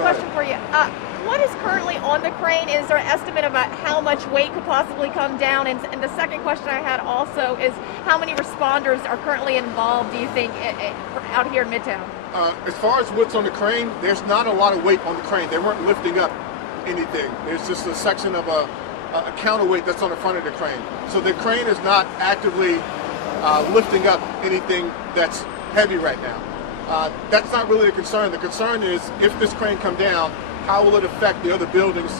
question for you. What is currently on the crane? Is there an estimate about how much weight could possibly come down? And the second question I had also is how many responders are currently involved, do you think, out here in Midtown? As far as what's on the crane, there's not a lot of weight on the crane. They weren't lifting up anything. There's just a section of a counterweight that's on the front of the crane. So the crane is not actively lifting up anything that's heavy right now. That's not really a concern. The concern is if this crane come down, how will it affect the other buildings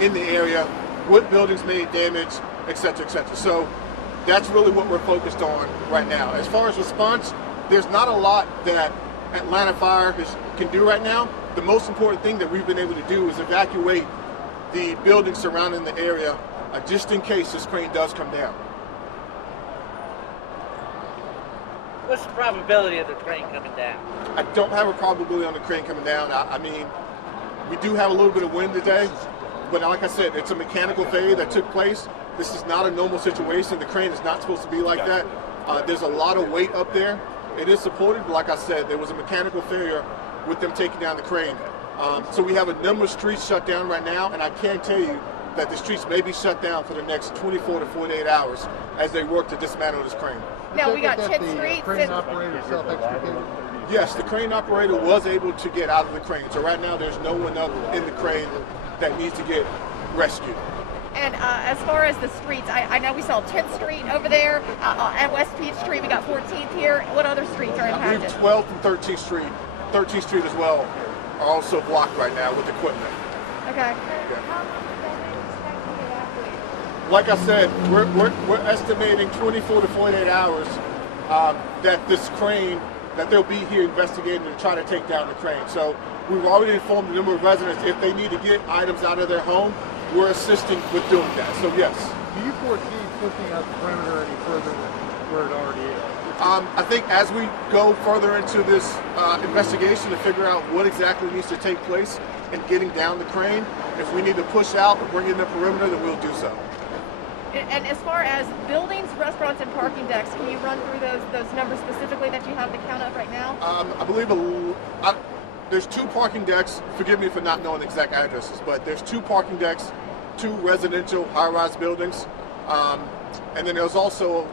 in the area? What buildings may damage, et cetera, et cetera. So that's really what we're focused on right now. As far as response, there's not a lot that Atlanta Fire can do right now. The most important thing that we've been able to do is evacuate the buildings surrounding the area just in case this crane does come down. What's the probability of the crane coming down? I don't have a probability on the crane coming down. I mean, we do have a little bit of wind today, but like I said, it's a mechanical failure that took place. This is not a normal situation. The crane is not supposed to be like that. There's a lot of weight up there. It is supported, but like I said, there was a mechanical failure with them taking down the crane. So we have a number of streets shut down right now, and I can tell you that the streets may be shut down for the next 24 to 48 hours as they work to dismantle this crane. Now we got 10 streets. Crane operator self-extricated? Yes, the crane operator was able to get out of the crane. So right now there's no one up in the crane that needs to get rescued. And as far as the streets, I know we saw 10th Street over there, at West Peach Street, we got 14th here. What other streets are I impacted? believe 12th and 13th Street as well are also blocked right now with equipment. Okay. Like I said, we're estimating 24 to 48 hours that this crane, that they'll be here investigating to try to take down the crane. So we've already informed a number of residents if they need to get items out of their home, we're assisting with doing that. So yes. Do you foresee pushing out the perimeter any further than where it already is? I think as we go further into this investigation to figure out what exactly needs to take place in getting down the crane, if we need to push out or bring in the perimeter, then we'll do so. And as far as buildings, restaurants, and parking decks, can you run through those numbers specifically that you have the count of right now? I believe there's 2 parking decks. Forgive me for not knowing the exact addresses, but there's 2 parking decks, 2 residential high-rise buildings, and then there's also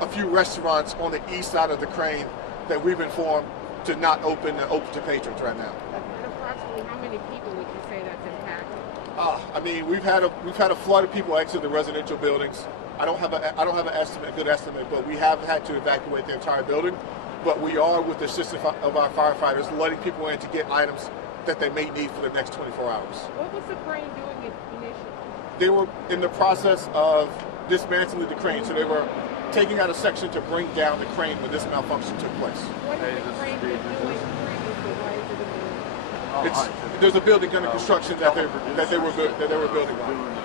a few restaurants on the east side of the crane that we've informed to not open to patrons right now. And approximately how many people would you say that's impacted? I mean, we've had a flood of people exit the residential buildings. I don't have a good estimate, but we have had to evacuate the entire building. But we are, with the assistance of our firefighters, letting people in to get items that they may need for the next 24 hours. What was the crane doing initially? They were in the process of dismantling the crane, so they were taking out a section to bring down the crane when this malfunction took place. What had the crane been doing previously? Why is it moving? There's a building under construction that they were building on.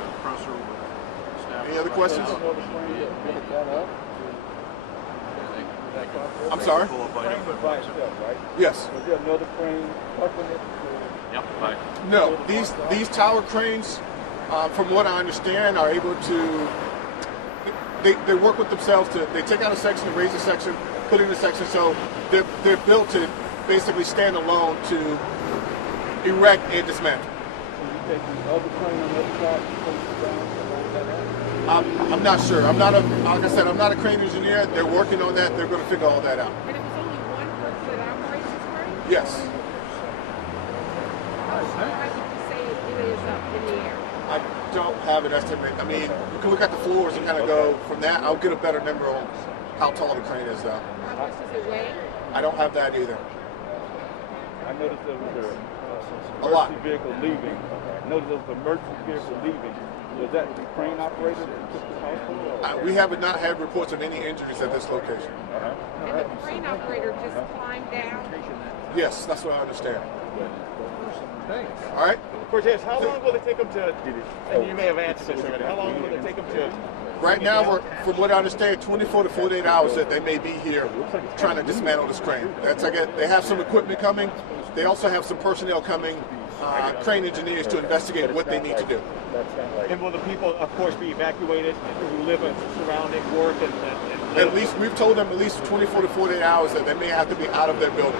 Any other questions? I'm sorry? Yes. Was there another crane pumping it? Yep, right. No, these tower cranes, from what I understand, are able to, they work with themselves they take out a section, raise a section, put in a section, so they're built to basically stand alone to erect and dismantle. So you take the other crane on the other side and push it down and hold that out? I'm not sure. Like I said, I'm not a crane engineer. They're working on that. They're going to figure all that out. And it was only one person that operates this crane? Yes. How high would you say it is up in the air? I don't have an estimate. I mean, you can look at the floors and kind of go from that. I'll get a better number on how tall the crane is, though. How much does it weigh? I don't have that either. I noticed there was A lot. emergency vehicle leaving. I noticed there was an emergency vehicle leaving. Was that the crane operator that took the house? We have not had reports of any injuries at this location. And the crane operator just climbed down? Yes, that's what I understand. Thanks. All right? Cortez, how long will it take them to, and you may have answered this already, how long will it take them to? Right now, from what I understand, 24 to 48 hours that they may be here trying to dismantle this crane. They have some equipment coming. They also have some personnel coming, crane engineers, to investigate what they need to do. And will the people, of course, be evacuated who live in surrounding work and At least, we've told them at least 24 to 48 hours that they may have to be out of their building.